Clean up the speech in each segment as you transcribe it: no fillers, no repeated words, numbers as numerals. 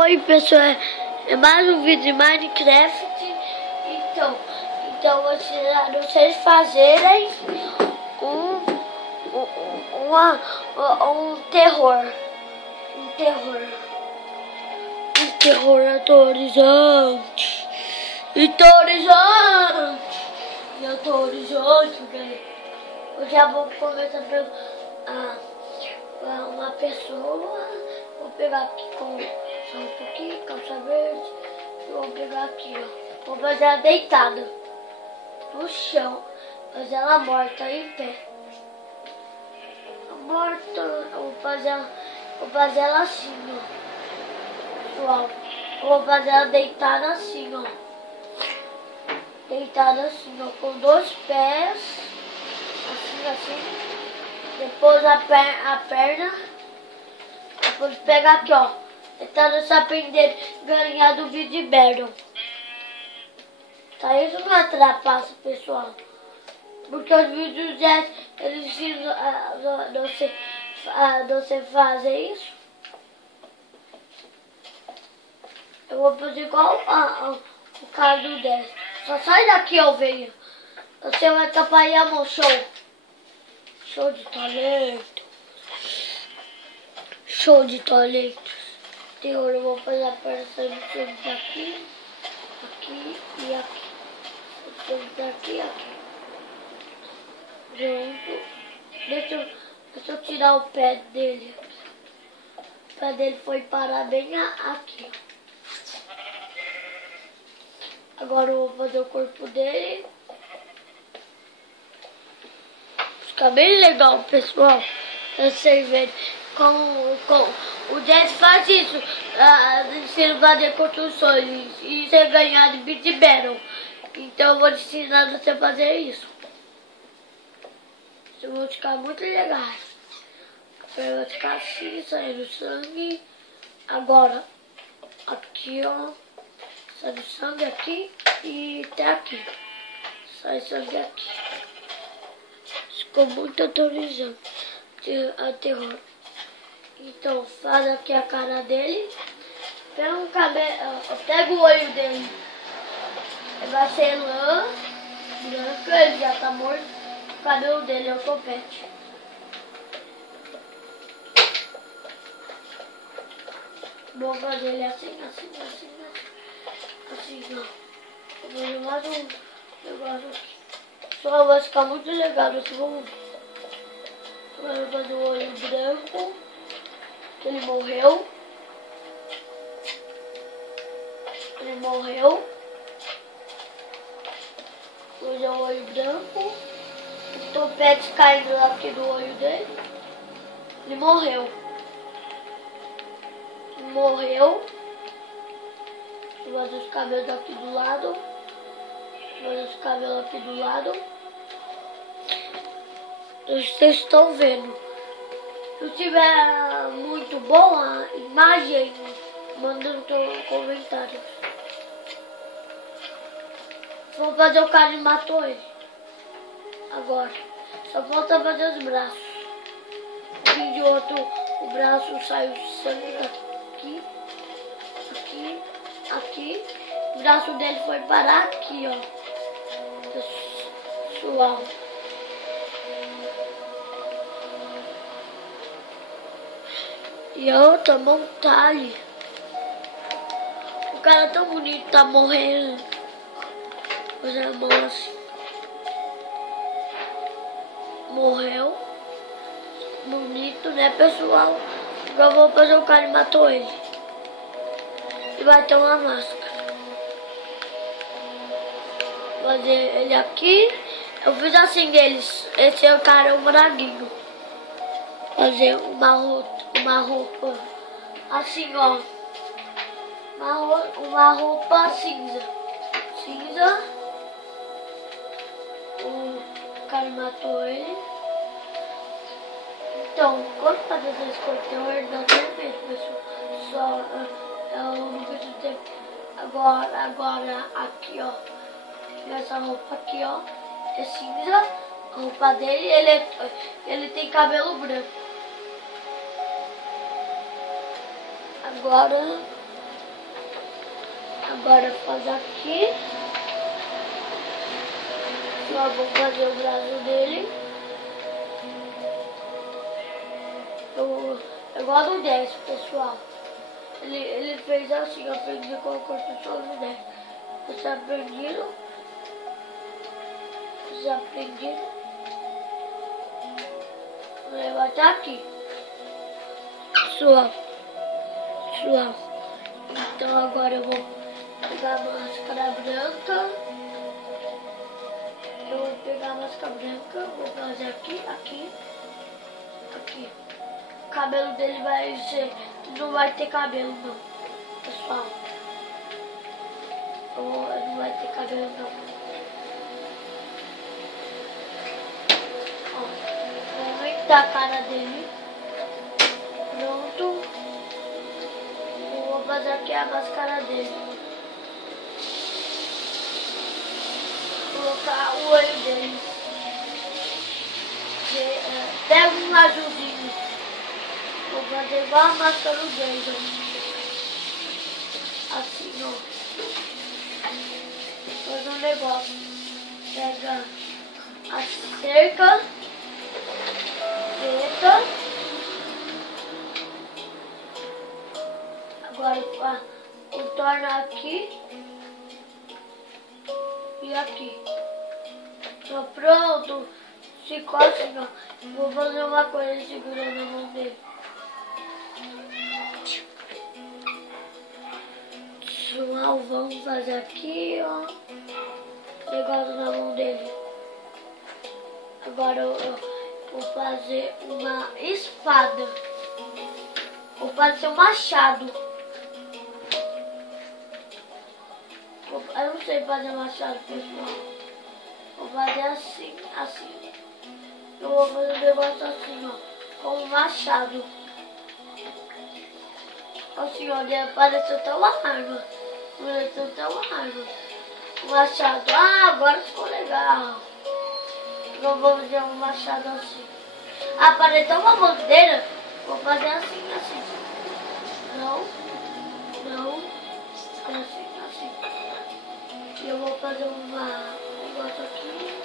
Oi pessoal, é mais um vídeo de Minecraft. Então vocês fazerem um terror aterrorizante. Eu já vou começar uma pessoa. Vou pegar aqui com só um pouquinho, calça verde. Vou pegar aqui, ó. Vou fazer ela deitada no chão. Fazer ela morta em pé. Morta. Eu vou fazer ela assim, ó. Pessoal, eu vou fazer ela deitada assim, ó. Deitada assim, ó. Com dois pés. Assim. Depois a perna. Depois pegar aqui, ó. Tentando se aprender ganhar do vídeo de Battle. Tá? Isso não atrapalha, pessoal. Porque os vídeos eles ensinam você fazer isso. Eu vou fazer igual o cara do 10. Só sai daqui, ó, velho. Você vai atrapalhar meu show. Show de talento. Show de talentos. Agora eu vou fazer a aparição daqui, aqui e aqui. Daqui e aqui. Pronto. Deixa eu tirar o pé dele. O pé dele foi parar bem aqui. Agora eu vou fazer o corpo dele. Fica bem legal, pessoal. Vocês verem. O Jess faz isso, ensina a fazer construções e você ganhar de Beat Battle. Então eu vou te ensinar você a fazer isso. Isso vai ficar muito legal. Vai ficar assim, saindo sangue. Agora, aqui ó, saindo sangue aqui e até aqui. Sai sangue aqui. Ficou muito aterrorizante. Terror. Então faz aqui a cara dele. Pega um cabelo. Pega o olho dele. Vai ser lã branca, ele já tá morto. O cabelo dele é o topete. Vou fazer ele assim, ó. Vou fazer mais um negócio aqui. Só vai ficar muito legal, vocês vão ver. Agora eu vou fazer o olho branco. Ele morreu. Hoje é o olho branco. O topete caindo aqui do olho dele. Ele morreu. Vou fazer os cabelos aqui do lado. Vocês estão vendo. Se tiver muito boa a imagem, manda no teu comentário. Vou fazer o cara e matou ele. Agora. Só falta fazer os braços. Aqui de outro, o braço saiu sangue aqui. Aqui. O braço dele foi parar aqui, ó. Pessoal. E a outra mão tá ali. O cara tão bonito, tá morrendo. Fazer a mão assim. Morreu. Bonito, né, pessoal? Agora eu vou fazer o cara e matou ele. E vai ter uma máscara. Vou fazer ele aqui. Eu fiz assim deles. Esse é o cara, é o moradinho. Fazer uma roupa assim, ó. Uma roupa cinza. O cara matou ele. Então, quando fazer essas coisas, não tem efeito, pessoal. Só eu não preciso ter. Agora aqui, ó. Essa roupa aqui, ó. É cinza. A roupa dele, ele tem cabelo branco. Agora Agora faz aqui. Só vou fazer o braço dele. Igual no 10, pessoal. Ele fez assim, eu aprendi com a construção no 10. Vocês aprenderam? Vocês aprenderam? Vou levantar aqui. Pessoal. Então agora eu vou pegar a máscara branca. Eu vou pegar a máscara branca, vou fazer aqui. O cabelo dele vai ser... Não vai ter cabelo não, pessoal. Não vai ter cabelo não. Ó, vou aumentar a cara dele. Pronto. Eu vou fazer aqui a máscara dele. Vou colocar o olho dele. Pega um azulzinho. Vou fazer igual a máscara do Jason. Assim, ó. Faz um negócio. Pega a cerca. Preta. Agora contorna aqui. E aqui. Tô pronto. Ficou assim, ó. Vou fazer uma coisa segurando a mão dele. Pessoal, vamos fazer aqui, ó. Negócio na mão dele. Agora eu vou fazer uma espada. Vou fazer um machado. Eu não sei fazer machado, pessoal. Vou fazer assim. Eu vou fazer um negócio assim, ó. Com um machado. Assim, olha, pareceu até uma arma. Um machado. Ah, agora ficou legal. Eu vou fazer um machado assim. Apareceu uma bandeira. Vou fazer assim. Não. Assim. E eu vou fazer um negócio aqui.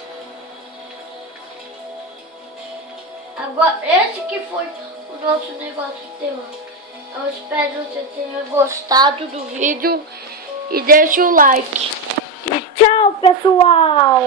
Agora, esse que foi o nosso negócio de tema. Eu espero que você tenha gostado do vídeo e deixe o like. E tchau, pessoal!